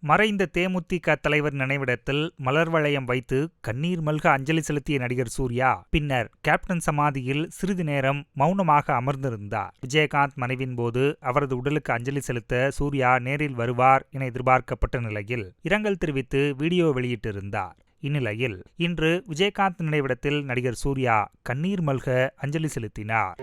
மறைந்த தேமுதிக தலைவர் நினைவிடத்தில் மலர் வளையம் வைத்து கண்ணீர் மல்க அஞ்சலி செலுத்திய நடிகர் சூர்யா பின்னர் கேப்டன் சமாதியில் சிறிது நேரம் மௌனமாக அமர்ந்திருந்தார். விஜயகாந்த் மறைவின் போது அவரது உடலுக்கு அஞ்சலி செலுத்த சூர்யா நேரில் வருவார் என எதிர்பார்க்கப்பட்ட நிலையில் இரங்கல் தெரிவித்து வீடியோ வெளியிட்டிருந்தார். இந்நிலையில் இன்று விஜயகாந்த் நினைவிடத்தில் நடிகர் சூர்யா கண்ணீர் மல்க அஞ்சலி செலுத்தினார்.